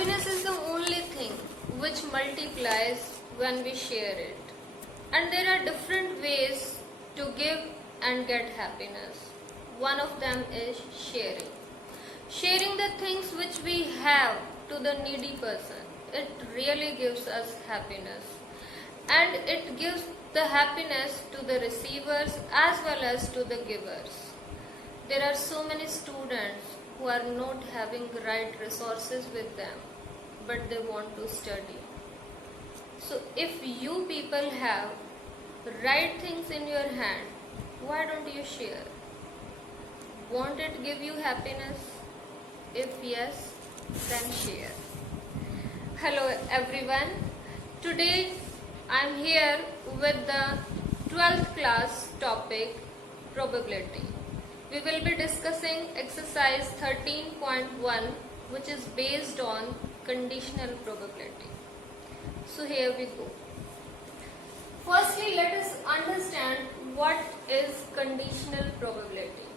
Happiness is the only thing which multiplies when we share it. And there are different ways to give and get happiness. One of them is sharing. Sharing the things which we have to the needy person. It really gives us happiness. And it gives the happiness to the receivers as well as to the givers. There are so many students who are not having right resources with them, but they want to study. So if you people have right things in your hand, why don't you share? Won't it give you happiness? If yes, then share. Hello everyone. Today I am here with the 12th class topic probability. We will be discussing exercise 13.1, which is based on conditional probability. So here we go. Firstly, let us understand what is conditional probability.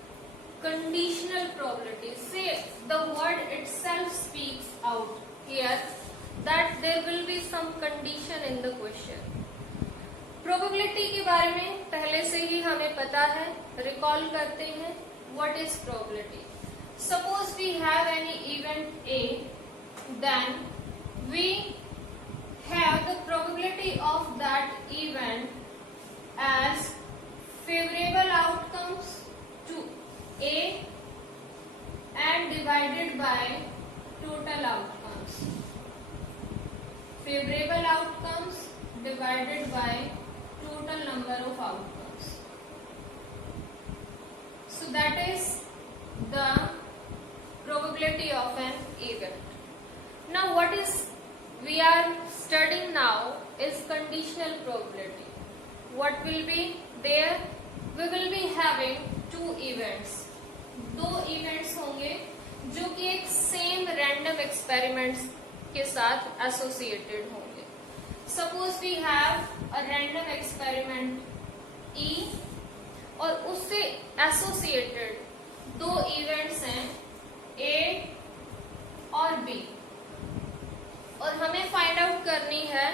Conditional probability, say the word itself speaks out here that there will be some condition in the question. Probability के बारे में पहले से ही हमें पता है, recall करते हैं. What is probability? Suppose we have any event A, then we have the probability of that event as favourable outcomes to A and divided by total outcomes. Favourable outcomes divided by total number of outcomes. So that is the probability of an event. Now what is we are studying now is conditional probability. What will be there? We will be having two events. दो events होंगे जो कि एक same random experiments के साथ associated होंगे. Suppose we have a random experiment E और उससे associated दो events हैं A और B, और हमें find out करनी है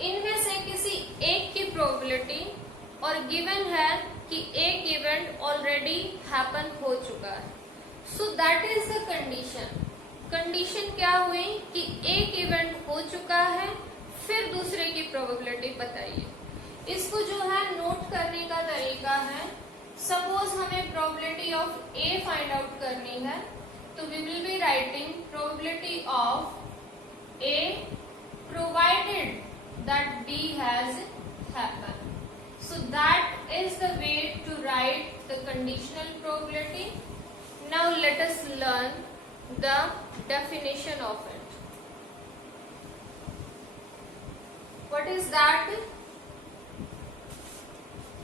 इनमें से किसी एक की probability, और given है कि एक event already happen हो चुका है. So that is the condition. Condition क्या हुई कि एक event हो चुका है, फिर दूसरे की प्रोबेबिलिटी बताइए. इसको जो है नोट करने का तरीका है, सपोज हमें probability of A find out करनी है, तो we will be writing probability of A provided that B has happen. So that is the way to write the conditional probability. Now let us learn the definition of it. What is that?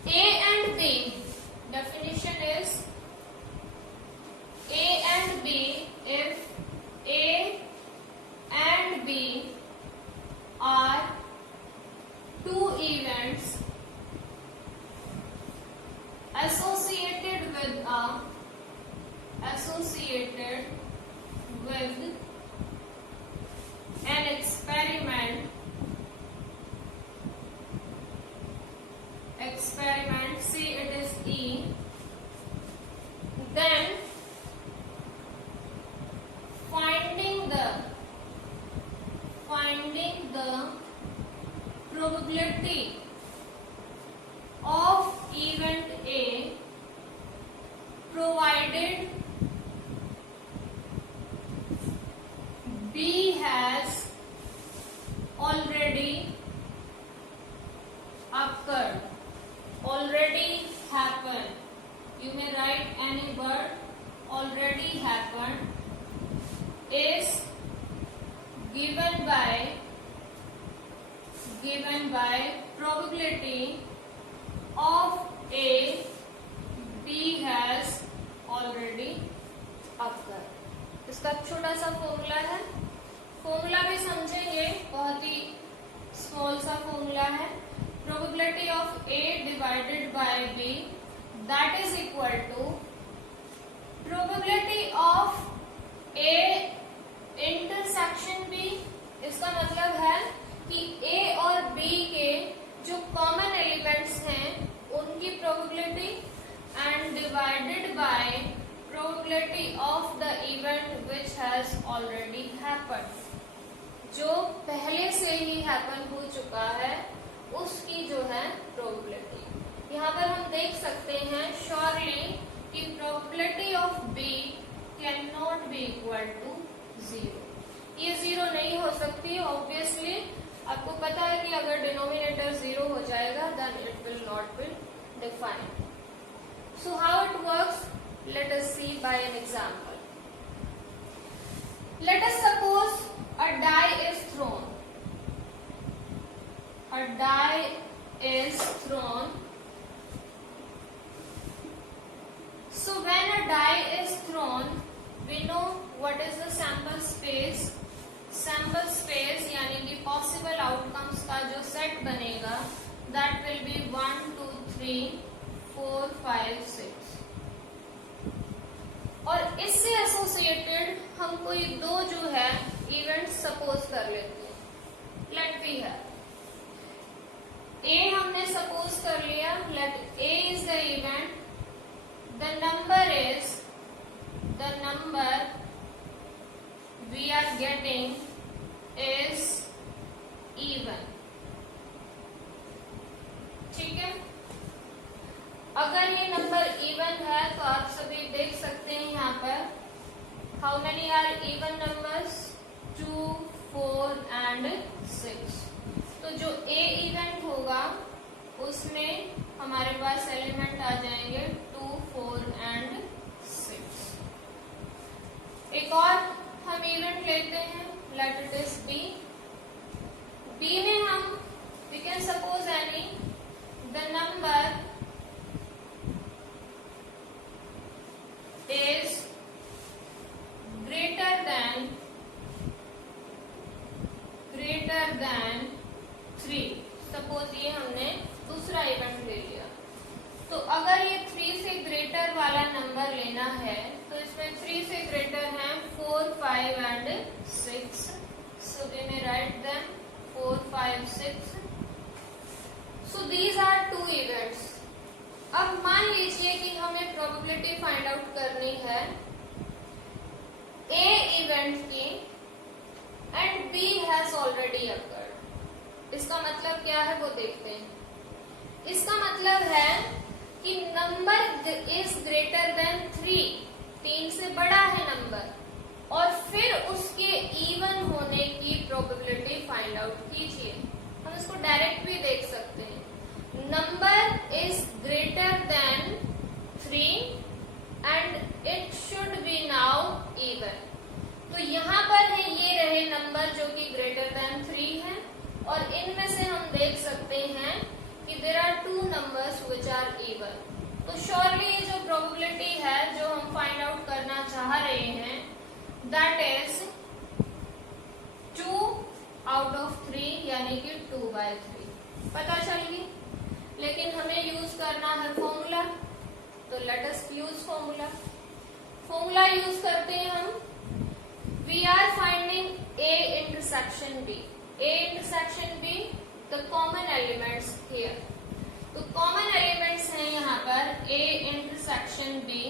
A and B. Definition is A and B. If A and B are two events associated with an experiment, say it is E, then finding the probability of event A provided B has already occurred, already happened. You may write any word, already happened, is given by probability of A, B has already occurred. इसका छोटा सा formula है, formula भी समझेंगे, बहुत ही small सा formula है. Probability of A divided by B, that is equal to probability of A intersection has already happened. जो पहले से ही हैपन हो चुका है उसकी जो है प्रोबेबिलिटी। यहाँ पर हम देख सकते हैं श्योरली कि probability of B can not be equal to 0। ये 0 नहीं हो सकती ऑब्वियसली। आपको पता है कि अगर डिनोमिनेटर 0 हो जाएगा then it will not be defined. So how it works, let us see by an example. Let us suppose a die is thrown. A die is thrown. So when a die is thrown, we know what is the sample space. Sample space यानी कि possible outcomes का जो set बनेगा, that will be 1, 2, 3, 4, 5, 6. और इससे associated हम कोई दो जो है इवेंट सपोज कर लेते हैं। लेट वी हैव ए, हमने सपोज कर लिया। Let A is the event, the number we are getting is even. ठीक है, अगर ये नंबर इवन है तो आप सभी देख सकते हैं यहाँ पर how many are even numbers, 2, 4 and 6। तो जो ए इवेंट होगा उसमें हमारे पास एलिमेंट आ जाएंगे 2, 4 एंड 6। एक और हम इवेंट लेते हैं, let it is B. B में हम we can suppose any the number is greater than 3। Suppose ये हमने दूसरा इवेंट ले लिया। तो अगर ये 3 से ग्रेटर वाला नंबर लेना है तो इसमें 3 से ग्रेटर हैं 4, 5 and 6। So we may write them 4, 5, 6। So these are 2 events. अब मान लीजिए कि हमें प्रोबेबिलिटी फाइंड आउट करनी है ए इवेंट की and B has already occurred. इसका मतलब क्या है वो देखते हैं। इसका मतलब है कि नंबर इज ग्रेटर देन 3 से बड़ा है नंबर, और फिर उसके इवन होने की प्रोबेबिलिटी फाइंड आउट कीजिए। हम इसको डायरेक्ट भी देख सकते हैं। Number is greater than 3 and it should be now even. तो यहाँ पर है ये रहे नंबर जो कि ग्रेटर देन 3 है, और इनमें से हम देख सकते हैं कि there are 2 numbers which are even. तो श्योरली ये जो प्रोबेबिलिटी है जो हम फाइंड आउट करना चाह रहे हैं दैट इज 2 आउट ऑफ 3 यानी कि 2/3। पता चल गई। लेकिन हमें यूज करना है फॉर्मूला, तो let us use formula. Formula use करते हैं हम। We are finding A intersection B. A intersection B the common elements here. तो कॉमन एलिमेंट्स हैं यहाँ पर A intersection B.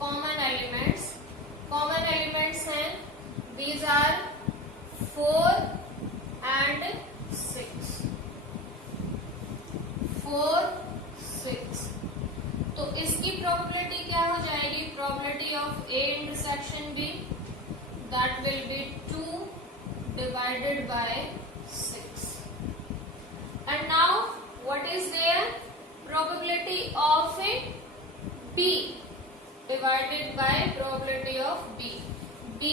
Common elements हैं दीज आर 4 एंड 6। 4, 6। तो इसकी प्रोबेबिलिटी क्या हो जाएगी? Probability of A intersection B that will be 2 divided by 6. And now what is there? Probability of a B divided by probability of B. B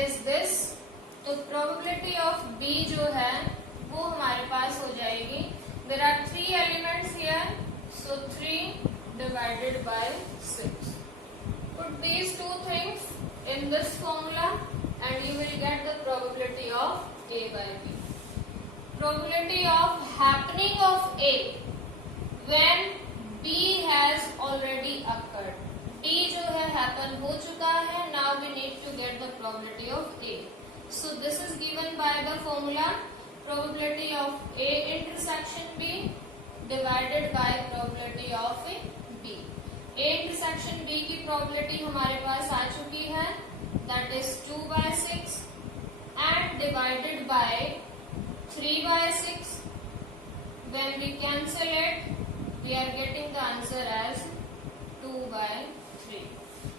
is this. तो probability of B जो है वो हमारे पास हो जाएगी, there are 3 elements here, so 3 divided by 6. Put these 2 things in this formula and you will get the probability of A by B. Probability of happening of A when B has already occurred. D जो है happen हो चुका है, now we need to get the probability of A. So this is given by the formula probability of A intersection B divided by probability of B. A intersection B की probability हमारे पास आ चुकी है, that is 2/6 and divided by 3/6. When we cancel it, we are getting the answer as 2/3.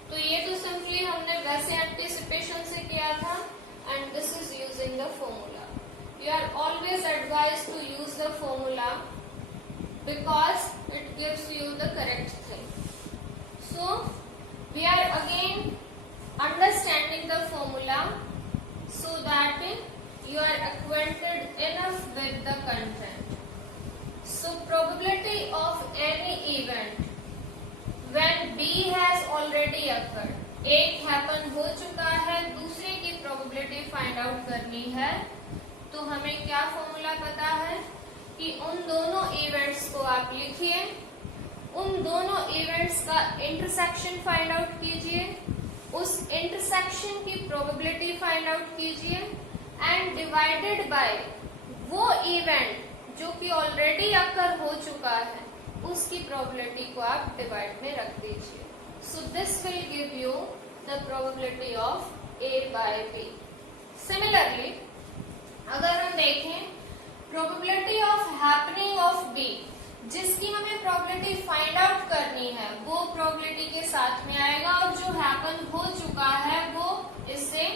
तो ये तो simply हमने वैसे anticipation से किया था, and this is using the formula. You are always advised to use the formula because it gives you the correct thing. So we are again understanding the formula so that you are acquainted enough with the content. So probability of any event when B has already occurred, एक happen हो चुका है, दूसरे की probability find out करनी है, तो हमें क्या फॉर्मूला पता है कि उन दोनों इवेंट्स को आप लिखिए, उन दोनों इवेंट्स का इंटरसेक्शन फाइंड आउट कीजिए, उस इंटरसेक्शन की प्रोबेबिलिटी फाइंड आउट कीजिए एंड डिवाइडेड बाय वो इवेंट जो कि ऑलरेडी अकर हो चुका है उसकी प्रोबेबिलिटी को आप डिवाइड में रख दीजिए. सो this will give you the probability of A by B. Similarly अगर हम देखें probability of happening of B, जिसकी हमें प्रोबेबिलिटी फाइंड आउट करनी है वो प्रोबेबिलिटी के साथ में आएगा और जो हैपन हो चुका है वो इससे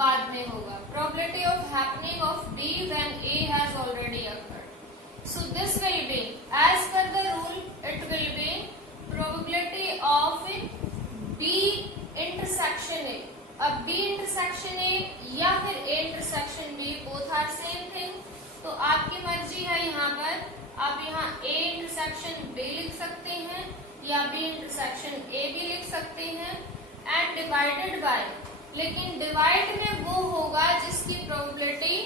बाद में होगा. Probability of happening of B when A has already occurred. So this will be as per the rule, it will be probability of B intersection A. अब B इंटरसेक्शन A या फिर A intersection B both are same thing, तो आपकी मर्जी है. यहाँ पर आप यहाँ A इंटरसेक्शन B लिख सकते हैं या B इंटरसेक्शन A भी लिख सकते हैं एंड डिवाइडेड बाय, लेकिन डिवाइड में वो होगा जिसकी प्रोबेबिलिटी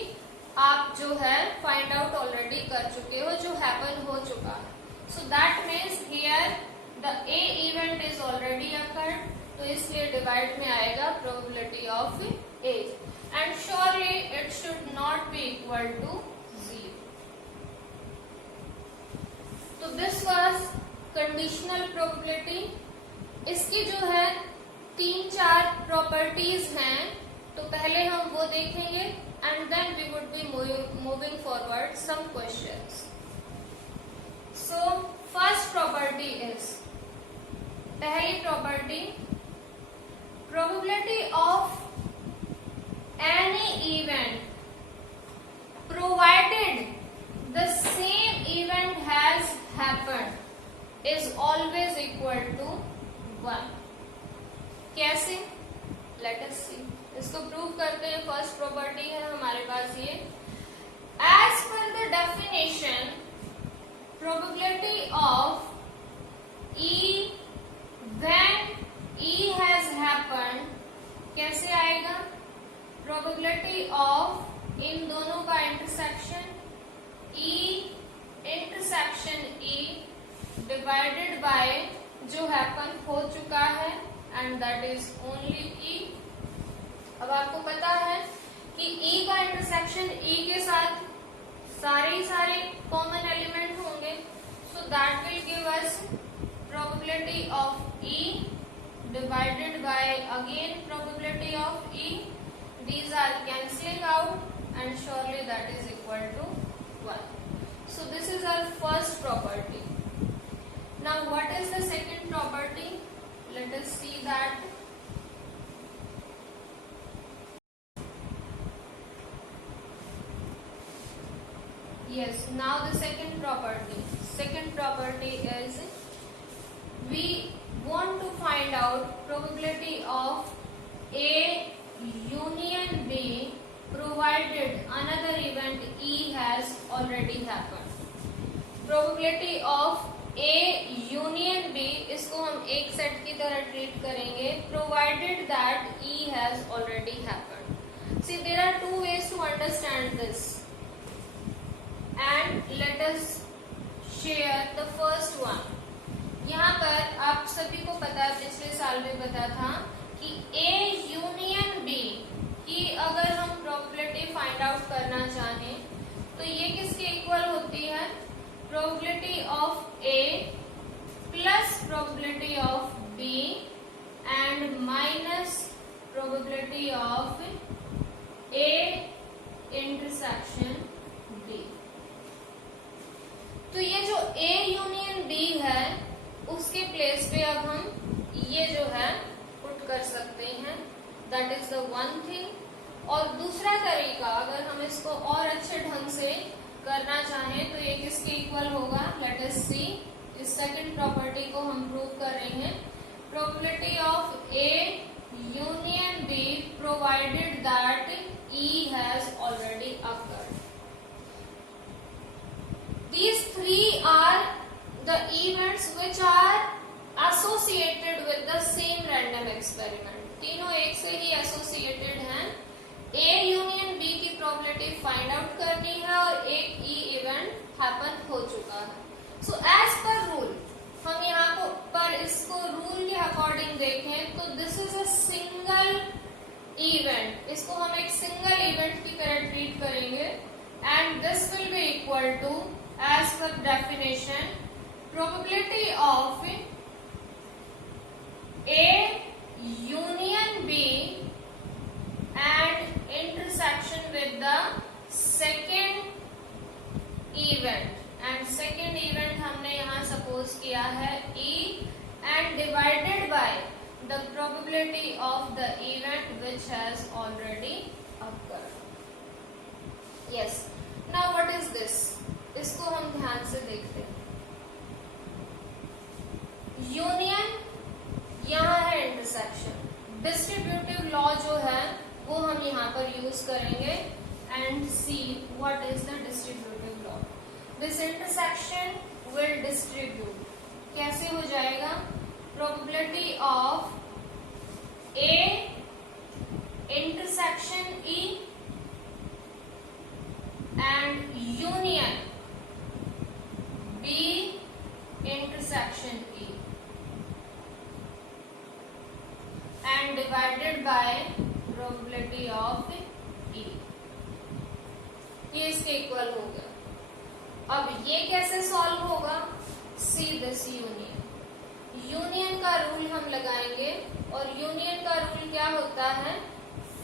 आप जो है फाइंड आउट ऑलरेडी कर चुके हो, जो हैपन हो चुका है. So that means here the A event is already occurred, तो इसलिए डिवाइड में आएगा probability of A and surely it should not be equal to 0. तो दिस वाज कंडीशनल प्रोबेबिलिटी. इसकी जो है 3-4 प्रॉपर्टीज हैं, तो पहले हम वो देखेंगे and then we would be moving forward some questions. So first property is, पहली property, probability of any event provided the same event has happened is always equal to 1. कैसे? Let us see. इसको prove करते हैं. First property है हमारे पास ये, as per the definition probability of E when E has happened, कैसे आएगा? Probability of इन दोनों का intersection E intersection E divided by जो हैपन हो चुका है and that is only E. अब आपको पता है कि E का इंटरसेक्शन E के साथ सारे कॉमन एलिमेंट होंगे, सो that will give us probability of E divided by again probability of E. These are cancelling out and surely that is equal to 1. So this is our first property. Now what is the second property? Let us see that. Yes, now the second property. Second property is we want to find out probability of A union B provided another event E has already happened. Probability of A union B, इसको हम एक set की तरह treat करेंगे, provided that E has already happened. See, there are two ways to understand this and let us share the first one. यहाँ पर आप सभी को पता है, पिछले साल भी पता था कि A यूनियन B की अगर हम प्रोबेबिलिटी फाइंड आउट करना चाहें तो ये किसके इक्वल होती है? Probability of A plus probability of probability of A intersection B. तो ये जो A यूनियन B है उसके प्लेस पे अब हम ये जो है पुट कर सकते हैं. That is the one thing. और दूसरा तरीका अगर हम इसको और अच्छे ढंग से करना चाहें तो ये किसके इक्वल होगा. लेट अस सी. इस सेकंड प्रॉपर्टी को हम प्रूव कर रहे हैं. Probability of A union B provided that E has already occurred. These three are the events which are associated with the same random experiment. तीनों एक से ही associated हैं. A यूनियन B की probability find out करनी है और एक E event happen हो चुका है. So as per rule, हम यहाँ पर इसको रूल के अकॉर्डिंग देखें तो this is a single event. इसको हम एक सिंगल इवेंट की तरह ट्रीट करेंगे and this will be equal to as per definition probability of A union B and intersection with the second event. And second event हमने यहाँ suppose किया है E and divided by the probability of the event which has already occurred. Yes. Now what is this? इसको हम ध्यान से देखते हैं. यूनियन यहाँ है इंटरसेक्शन. डिस्ट्रीब्यूटिव लॉ जो है वो हम यहाँ पर यूज करेंगे and see what is the distributive law. This intersection will distribute. कैसे हो जाएगा. Probability of A intersection E and union B intersection E and divided by probability of E. ये इसके इक्वल हो गया. अब ये कैसे सॉल्व होगा. See this union. यूनियन का रूल हम लगाएंगे और यूनियन का रूल क्या होता है.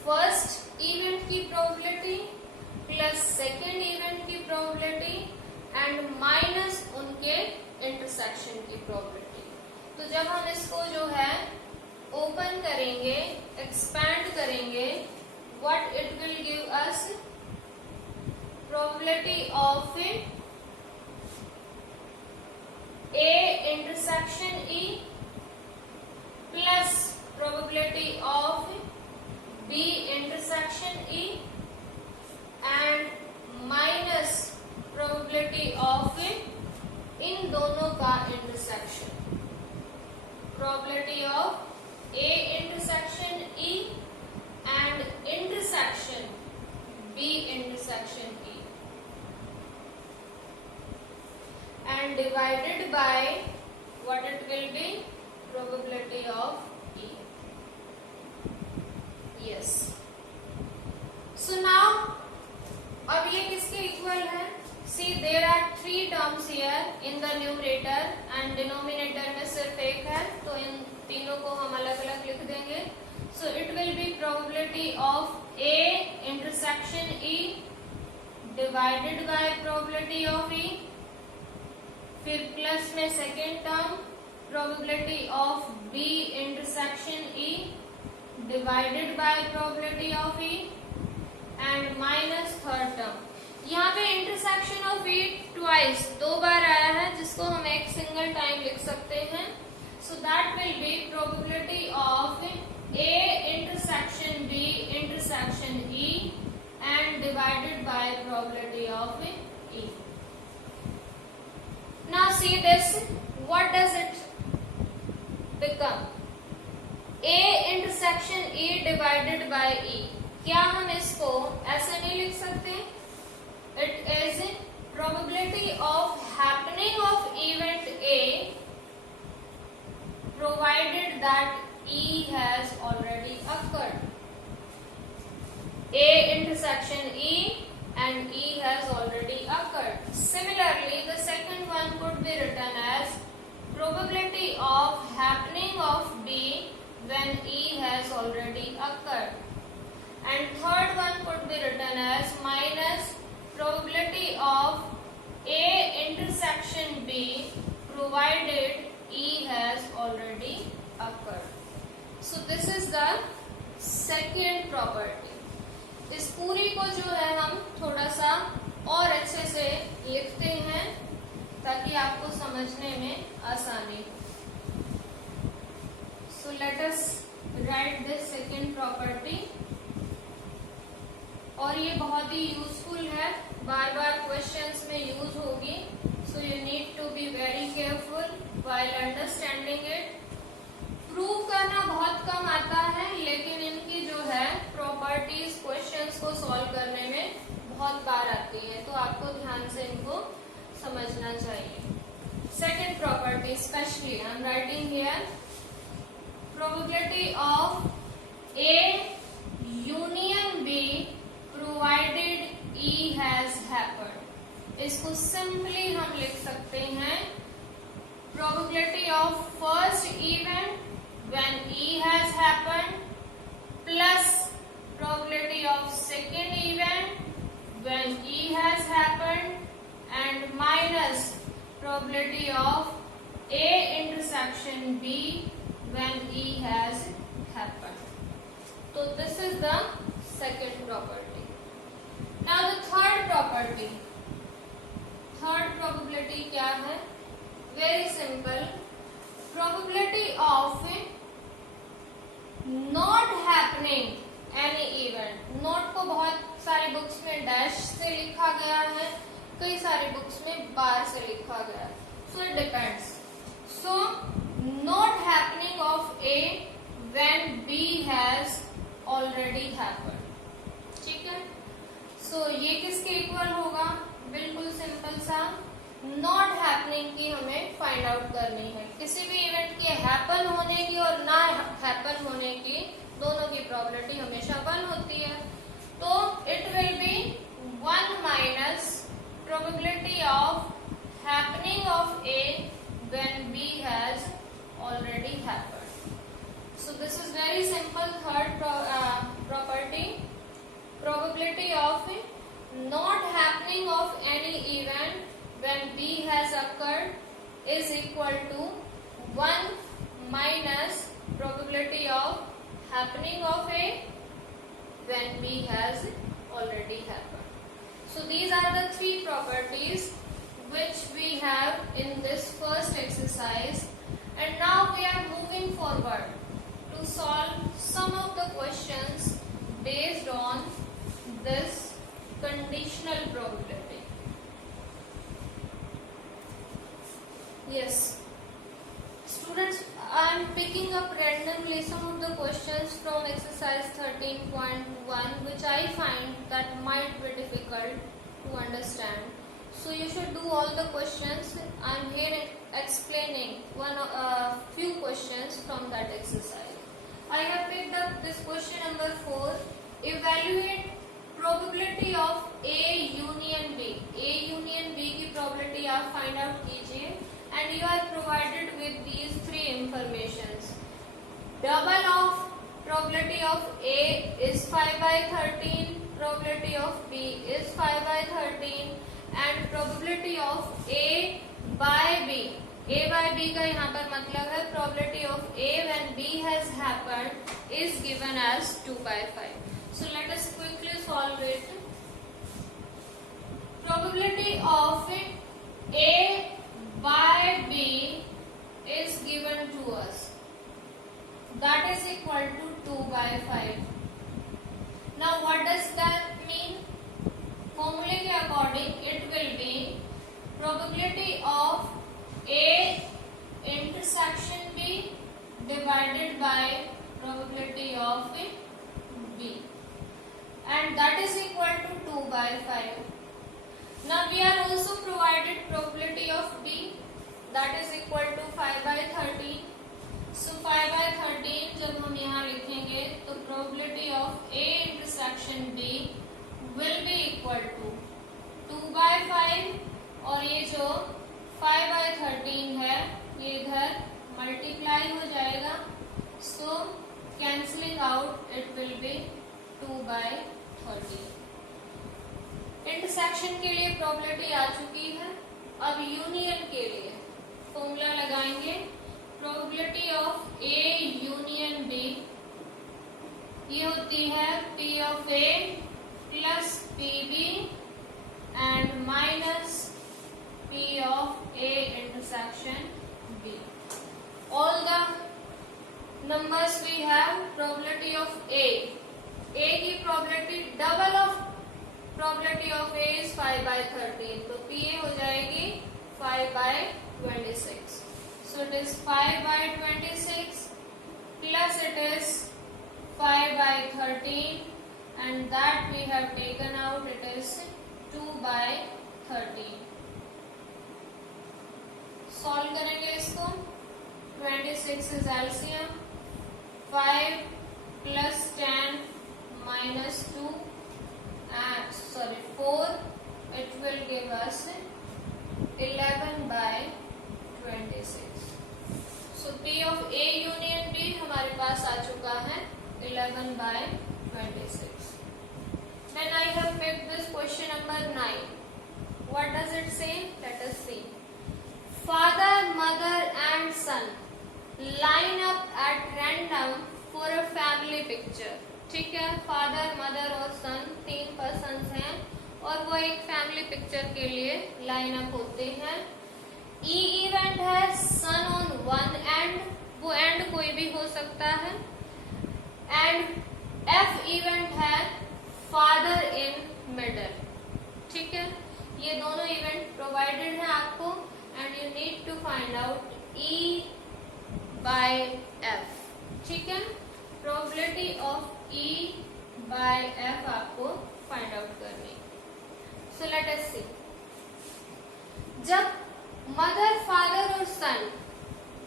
फर्स्ट इवेंट की प्रोबेबिलिटी प्लस सेकेंड इवेंट की प्रोबेबिलिटी एंड माइनस उनके इंटरसेक्शन की प्रोबेबिलिटी. तो जब हम इसको जो है ओपन करेंगे एक्सपैंड करेंगे what it will give us. Probability of A intersection E plus probability of B intersection E and minus probability of इन दोनों का intersection. Probability of A intersection E and intersection B intersection E. And divided by what it will be. Probability of E. Yes. So now अब ये किसके equal है. See there are three terms here in the numerator and denominator में सिर्फ एक है तो इन तीनों को हम अलग अलग लिख देंगे. So it will be probability of A intersection E divided by probability of E. फिर प्लस में second term probability of B intersection E divided by probability of E and minus third term. यहाँ पे intersection of E twice 2 बार आया है जिसको हम एक सिंगल टाइम लिख सकते हैं. So that will be probability of A intersection B intersection E and divided by probability of E. Now see this. What does it become? A intersection E divided by E. क्या हम इसको ऐसे नहीं लिख सकते. It is probability of happening of event A provided that E has already occurred. A intersection E and E has already occurred. Similarly, the second one could be written as probability of happening of B when E has has already occurred. And third one could be written as minus probability of A intersection B provided E has already occurred. So this is the second property. इस पूरी को जो है हम थोड़ा सा और अच्छे से लिखते हैं ताकि आपको समझने में आसानी हो. So let us write this second property. और ये बहुत ही यूजफुल है, बार बार क्वेश्चंस में यूज होगी. So you need to be very careful while understanding it. Prove करना बहुत कम आता है, लेकिन इनकी जो है प्रॉपर्टीज क्वेश्चंस को सॉल्व करने में बहुत बार आती है, तो आपको ध्यान से इनको समझना चाहिए. Second property specially I am writing here probability of A union B provided E has happened. इसको सिंपली हम लिख सकते हैं probability of first event when E has happened plus probability of second event when E has happened and minus probability of A intersection B when E has happened. So this is the second property. Now the third property. Third probability क्या है? Very simple. Probability of not happening any event. Not को बहुत सारी books में dash से लिखा गया है, कई सारी बुक्स में बार से लिखा गया है. So it depends. So not happening of A when B has already happened. ठीक है. So ये किसके इक्वल होगा? बिल्कुल सिंपल सा नॉट हैपनिंग की हमें फाइंड आउट करनी है. किसी भी इवेंट के हैपन होने की और ना हैपन होने की दोनों की प्रोबेबिलिटी हमेशा 1 होती है. तो it will B 1 minus probability of happening of A when B has already happened. So this is very simple. Third property, probability of not happening of any event when B has occurred is equal to 1 minus probability of happening of A when B has already happened. So these are the three properties which we have in this first exercise, and now we are moving forward to solve some of the questions based on this conditional probability. Yes, students, I am picking up randomly some of the questions from exercise 13.1 which I find that might be difficult to understand. So you should do all the questions. I am here explaining few questions from that exercise. I have picked up this question number 4. Evaluate probability of A union B. A union B की probability आप find out कीजिए, and you are provided with these three informations. Double of probability of A is 5/13. Probability of B is 5/13. And probability of A by B. A by B का यहाँ पर मतलब है probability of A when B has happened is given as 2/5. So let us quickly solve it. Probability of A by B is given to us. That is equal to 2/5. Now what does that mean? Formula के according it will be probability of A intersection B divided by probability of B, and that is equal to 2/5. Now we are also provided probability of B, that is equal to 5/13. So 5/13 जब हम यहाँ लिखेंगे तो probability of A intersection B will be equal to 2/5, और ये जो 5/13 है ये इधर मल्टीप्लाई हो जाएगा. So cancelling out it will be 2/13। Intersection के लिए प्रोबेबिलिटी आ चुकी है। अब यूनियन के लिए फॉर्मूला लगाएंगे। Probability of A union B ये होती है P of A plus PB and minus P of A intersection B. All the numbers we have probability of A की probability double of probability of A is 5/13, तो PA हो जाएगी 5/26. So it is 5/26 plus it is 5/13 and that we have taken out, it is 2/13. Solve करेंगे इसको। 26 is LCM, 5 plus 10 minus 2 and 4, it will give us 11/26. So P of A union B हमारे पास आ चुका है 11/26. Then I have picked this question number 9. What does it say? Let us see. Father, mother and son line up at random for a family picture. ठीक है, father mother और सन 3 persons हैं और वो एक फैमिली पिक्चर के लिए line up होते हैं। ई इवेंट है सन ऑन वन एंड, वो एंड कोई भी हो सकता है, एंड एफ इवेंट है फादर इन मिडल। ठीक है, ये दोनों इवेंट प्रोवाइडेड है आपको and you need to find out E by F। ठीक है, probability of E by F आपको फाइंड आउट करनी। सो लेट अस सी, जब मदर फादर और सन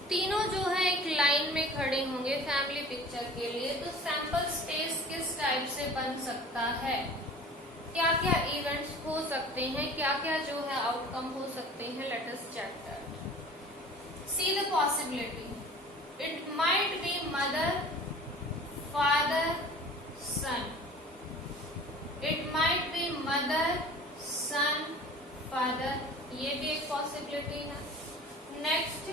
तीनों जो है एक लाइन में खड़े होंगे फैमिली पिक्चर के लिए, तो सैंपल स्पेस किस टाइप से बन सकता है, क्या क्या इवेंट्स हो सकते हैं, क्या क्या जो है आउटकम हो सकते हैं। Let us check that. See the possibility, it might be mother father son, it might be mother son father, ये भी एक पॉसिबिलिटी है। नेक्स्ट,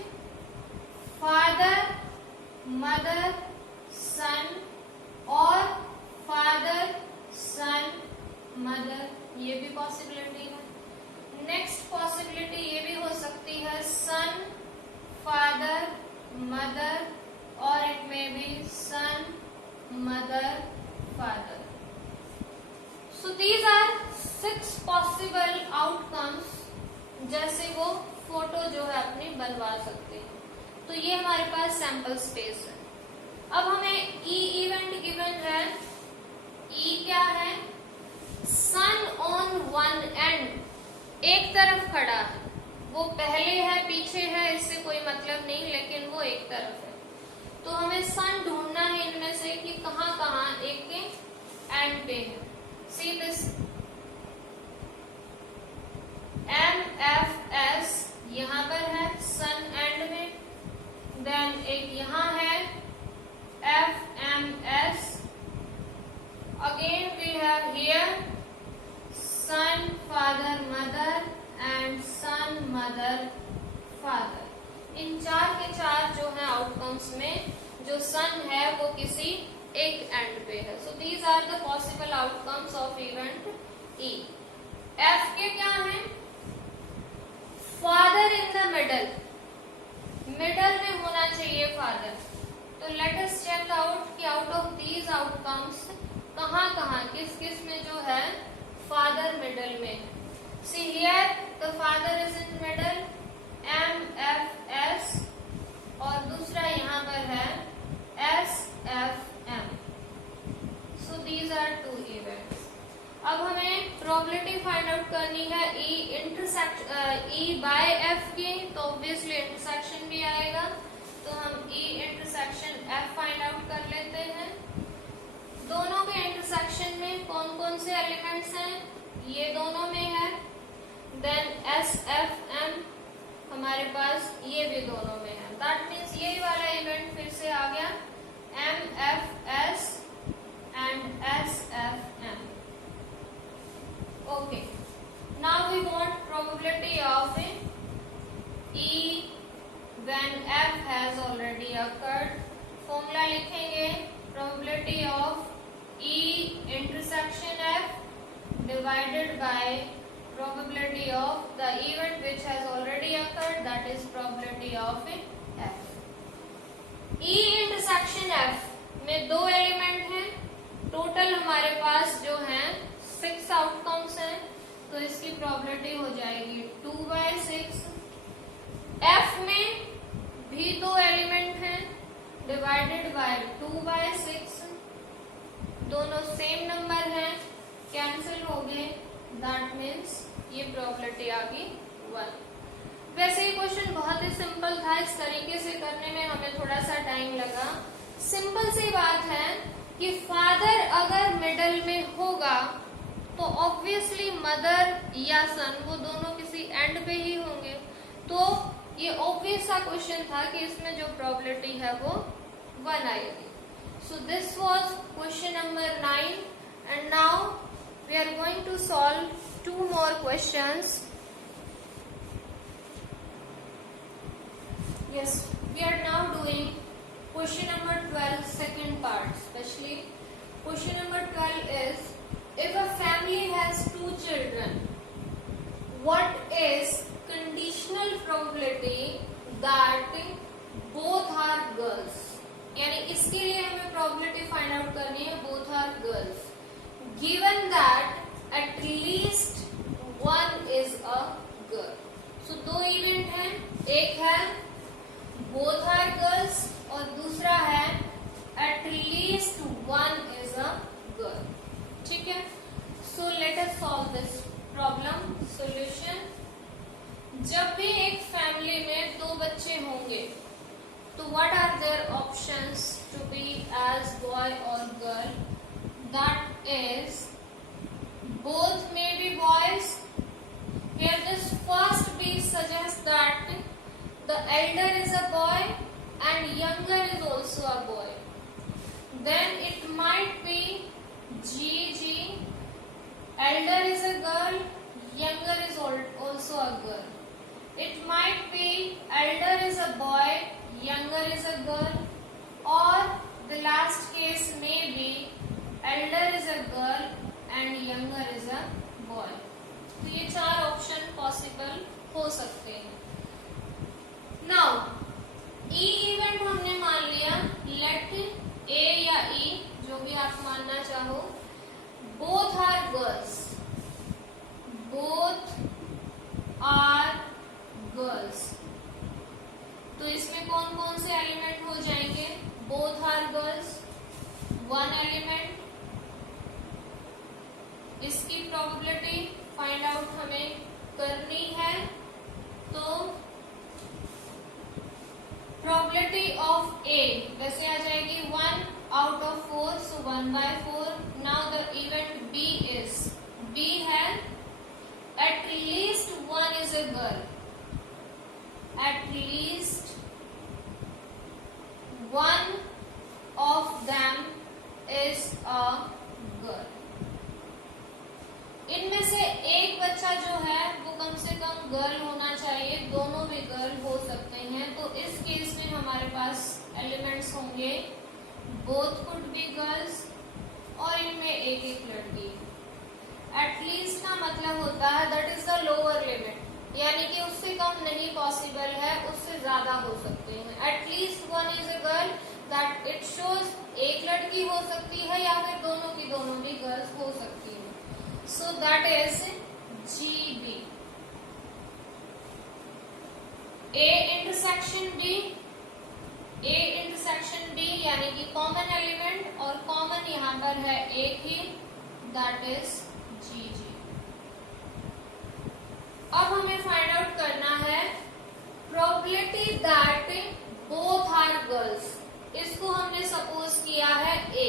फादर मदर सन और फादर सन मदर, ये भी पॉसिबिलिटी है। नेक्स्ट पॉसिबिलिटी ये भी हो सकती है सन फादर मदर और it may be son mother father. So these are 6 possible outcomes, जैसे वो फोटो जो है अपनी बनवा सकते हैं। तो ये हमारे पास सैंपल स्पेस है। अब हमें ई इवेंट गिवन है। ई क्या है? सन ऑन वन एंड, एक तरफ खड़ा है, वो पहले है पीछे है इससे कोई मतलब नहीं, लेकिन वो एक तरफ है। तो हमें सन ढूंढना है इनमें से कि कहाँ कहाँ एक के एंड पे है। सी दिस MFS यहाँ पर है सन एंड में, देन एक यहाँ है FMS, again we have here son father mother and son mother father. इन 4 के 4 जो है आउटकम्स में जो सन है वो किसी एक एंड पे है। So these are the possible outcomes of event E. F के क्या है? Father in the middle, middle में होना चाहिए फादर। तो लेट अस चेक आउट कि आउट ऑफ दीज आउटकम्स कहाँ कहाँ किस किस में जो है फादर मिडल में। See here the father is in middle MFS और दूसरा यहाँ पर है SFM। So these are 2 events. अब हमें प्रोबेबिलिटी फाइंड आउट करनी है E बाय F की, तो ऑब्वियसली इंटरसेक्शन भी आएगा, तो हम E intersection F find out कर लेते हैं। दोनों के इंटरसेक्शन में कौन कौन से एलिमेंट्स हैं? ये दोनों में है, देन SFM हमारे पास ये भी दोनों में है। दैट मीन्स ये वाला इवेंट फिर से आ गया MF divided by probability of the event which has already occurred, that is probability of F. E intersection F में 2 एलिमेंट हैं, टोटल हमारे पास जो हैं 6 आउटकम्स हैं, तो इसकी प्रोबेबिलिटी हो जाएगी 2/6। F में भी 2 एलिमेंट हैं, डिवाइडेड बाय 2/6, दोनों सेम नंबर हैं, कैंसिल हो गए, दैट मीन्स ये प्रोबेबिलिटी आ गई 1। वैसे ये क्वेश्चन बहुत ही सिंपल था, इस तरीके से करने में हमें थोड़ा सा टाइम लगा। सिंपल सी बात है कि फादर अगर मिडल में होगा तो ऑब्वियसली मदर या सन वो दोनों किसी एंड पे ही होंगे, तो ये ऑब्वियस सा क्वेश्चन था कि इसमें जो प्रोबेबिलिटी है वो 1 आएगी। So this was question number 9 and now we are going to solve 2 more questions. Yes, we are now doing question number 12, second part. Especially question number 12 is, if a family has 2 children, what is conditional probability that both are girls? यानी इसके लिए हमें probability find out करनी है both are girls, given that at least one is a girl. So 2 event हैं, एक है both are girls और दूसरा है at least one is a girl. ठीक है, so let us solve this problem. Solution: जब भी एक फैमिली में 2 बच्चे होंगे तो what are their options to be as boy or girl? That is, both may be boys. Here this first B suggests that the elder is a boy and younger is also a boy. Then it might be GG, elder is a girl, younger is also a girl. It might be elder is a boy, younger is a girl, or the last case may be elder is a girl and younger is a boy. तो ये 4 option possible हो सकते हैं। Now ई event हमने मान लिया, let ए या ई जो भी आप मानना चाहो, both are girls, both are girls, तो इसमें कौन कौन से एलिमेंट हो जाएंगे? बोथ आर गर्ल्स 1 एलिमेंट, इसकी प्रोबेबिलिटी फाइंड आउट हमें करनी है, तो प्रोबेबिलिटी ऑफ ए वैसे आ जाएगी 1 out of 4, so 1/4. Now the event B is, B है at least one is a girl, at least one of them is a girl. इनमें से एक बच्चा जो है वो कम से कम गर्ल होना चाहिए, दोनों भी गर्ल हो सकते हैं, तो इस केस में हमारे पास एलिमेंट्स होंगे बोथ कुड बी गर्ल्स और इनमें एक एक लड़की। एटलीस्ट का मतलब होता है that is the lower limit, यानी कि उससे कम नहीं पॉसिबल है, उससे ज्यादा हो सकते हैं। At least one is a girl, that it shows एक लड़की हो सकती है या फिर दोनों की दोनों भी गर्ल्स हो सकती है। So that is GB. A intersection B, A intersection B यानी कि कॉमन एलिमेंट और कॉमन यहाँ पर है एक ही, that is GG. अब हमें फाइंड आउट करना है probability that both are girls. इसको हमने सपोज किया है A,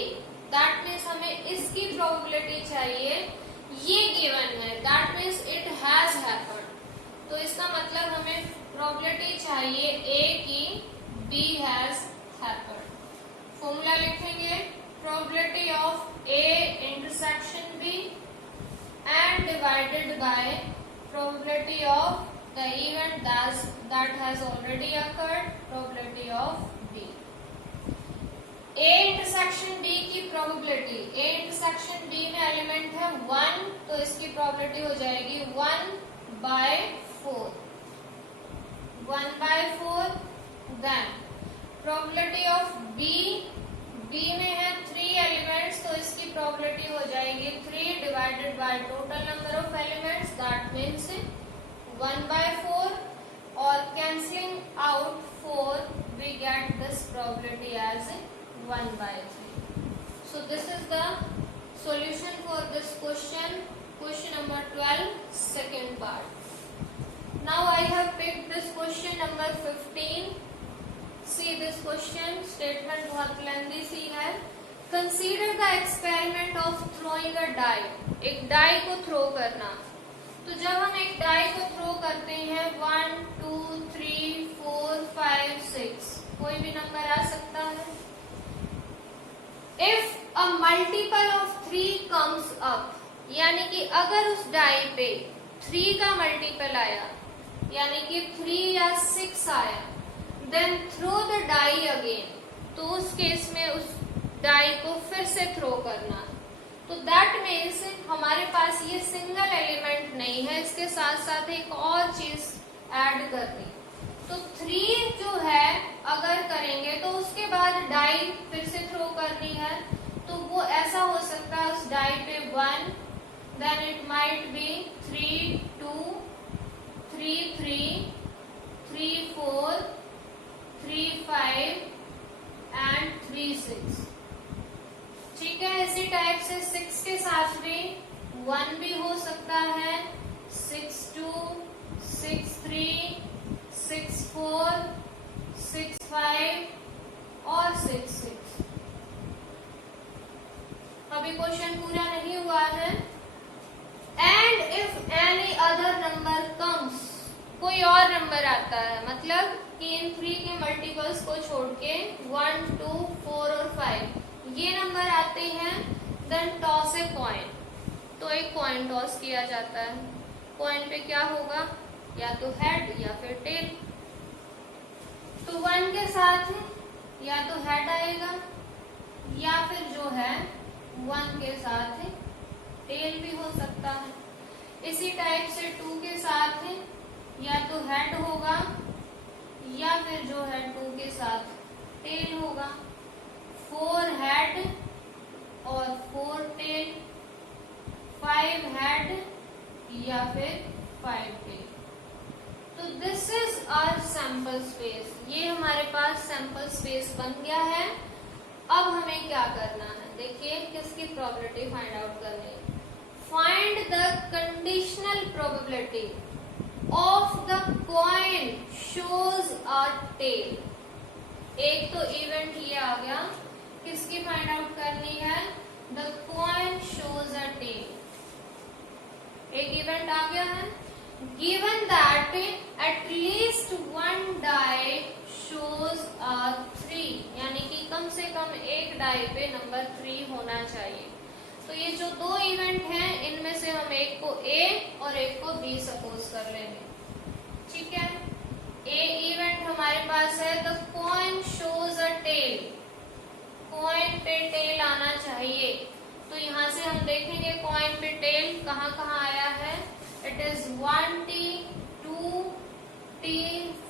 that means हमें इसकी प्रोबेबिलिटी चाहिए, ये गिवन है, that means it has happened, तो इसका मतलब हमें प्रोबेबिलिटी चाहिए ए की बी हैज हैपेंड। फॉर्मूला लिखेंगे, probability of A intersection B and divided by probability of the event that has already occurred, probability of B. A intersection B की probability, A intersection B में element है हम 1 तो इसकी probability हो जाएगी 1/4 1/4। Then probability of B में है 3 एलिमेंट्स तो इसकी प्रोबेबिलिटी हो जाएगी 3 divided by total number of elements, that means 1/4, और cancelling out 4 we get this probability as 1/3. So this is the solution for this question number 12, second part. Now I have picked this question number 15. See this question statement बहुत lengthy सी है. Consider the experiment of throwing a die. एक die को throw करना. तो जब हम एक die को थ्रो करते हैं 1 2 3 4 5 6, कोई भी नंबर आ सकता है. If a multiple of 3 comes up, यानी कि अगर उस डाई पे 3 का मल्टीपल आया, यानी कि 3 या 6 आया, then throw the die again. तो उस केस में उस डाई को फिर से थ्रो करना. तो दैट मीन्स हमारे पास ये सिंगल एलिमेंट नहीं है, इसके साथ साथ एक और चीज ऐड करनी. तो 3 जो है अगर करेंगे तो उसके बाद डाई फिर से थ्रो करनी है. तो वो ऐसा हो सकता है उस डाई पे 1, then it might be 3 2 3 3 3 4 3 5 and 3 6. ठीक है. इसी टाइप से 6 के साथ भी 1 भी हो सकता है, 6 2 6 3 6 4 6 5 और 6 6. अभी क्वेश्चन पूरा नहीं हुआ है. And if any other number comes, कोई और नंबर आता है, मतलब कि इन 3 के मल्टीपल्स को छोड़ के 1 2 4 और 5 ये नंबर आते हैं, देन टॉस ए कॉइन. तो एक कॉइन टॉस किया जाता है. कॉइन पे क्या होगा, या तो हेड या फिर टेल. तो 1 के साथ या तो हेड आएगा या फिर जो है 1 के साथ टेल भी हो सकता है. इसी टाइप से 2 के साथ या तो हेड होगा या फिर जो है 2 के साथ टेल होगा. 4 हेड और 4 टेल, 5 हेड या फिर 5 टेल. तो this is our sample space. ये हमारे पास सैंपल स्पेस बन गया है. अब हमें क्या करना है, देखिए किसकी प्रोबेबिलिटी फाइंड आउट करनी है. Find the conditional probability of the coin shows a tail. एक तो इवेंट ये आ गया, किसकी फाइंड आउट करनी है, the coin shows a tail. एक इवेंट आ गया है. Given that at least 1 die shows a 3, यानी कि कम से कम एक डाई पे नंबर 3 होना चाहिए. तो ये जो 2 इवेंट हैं इनमें से हम एक को A और एक को B सपोज कर लेंगे. ठीक है. A इवेंट हमारे पास है the coin shows a tail. Coin पे टेल आना चाहिए. तो यहाँ से हम देखेंगे कॉइन पे टेल कहाँ कहाँ आया है. It is 1T 2T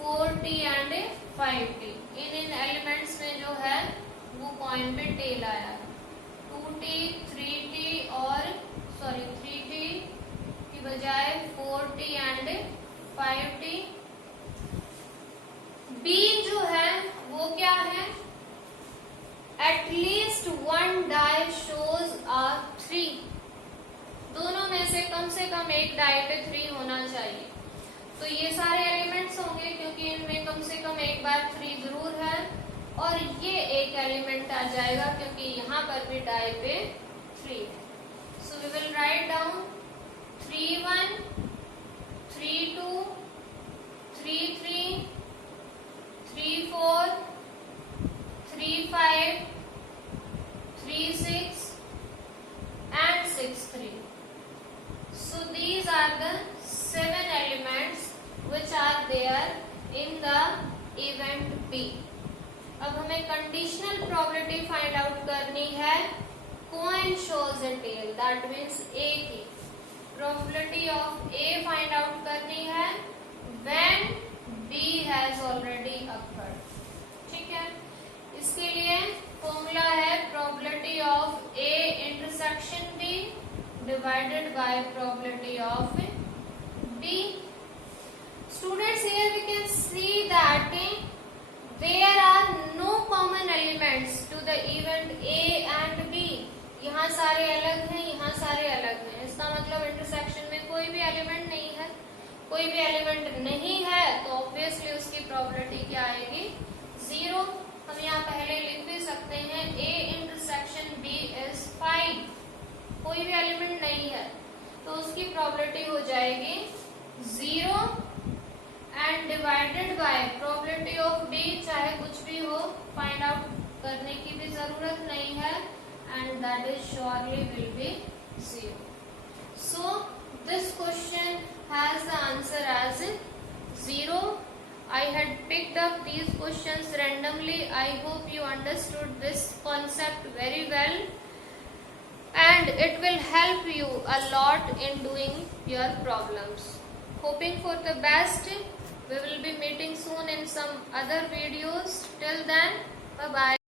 4T and 5T. In elements में जो है वो कॉइन पे टेल आया है. 2T 3T और 3T की बजाय 4T एंड 5T. B जो है वो क्या है, at least 1 die shows a 3. दोनों में से कम एक डाई पे 3 होना चाहिए. तो ये सारे एलिमेंट्स होंगे क्योंकि इनमें कम से कम एक बार 3 जरूर है, और ये एक एलिमेंट आ जाएगा क्योंकि यहाँ पर भी डाई पे 3 है. So we will write down 3 1 3 2 3 3 3 4 3 5 3 6 and 6 3. So these are the 7 elements which are there in the event B. अब हमें कंडीशनल प्रोबेबिलिटी फाइंड आउट करनी है coin shows was a tail, that means A की probability of A find out करनी है when B has already occurred. ठीक है, इसके लिए फॉर्मूला है probability of A intersection B divided by probability of B. Students, here we can see that there are no common elements to the event A and B. यहाँ सारे अलग हैं, यहाँ सारे अलग हैं. इसका मतलब इंटरसेक्शन में कोई भी एलिमेंट नहीं है. कोई भी एलिमेंट नहीं है तो ऑब्वियसली उसकी प्रोबेबिलिटी क्या आएगी? 0. हम यहाँ पहले लिख भी सकते हैं A इंटरसेक्शन B इज 5. कोई भी एलिमेंट नहीं है तो उसकी प्रोबेबिलिटी हो जाएगी 0 and divided by probability of D, चाहे कुछ भी हो, फाइंड आउट करने की भी जरूरत नहीं है, and that is surely will be 0. So this question has the answer as 0. I had picked up these questions randomly. I hope you understood this concept very well, and it will help you a lot in doing your problems. Hoping for the best. We will be meeting soon in some other videos. Till then, bye bye.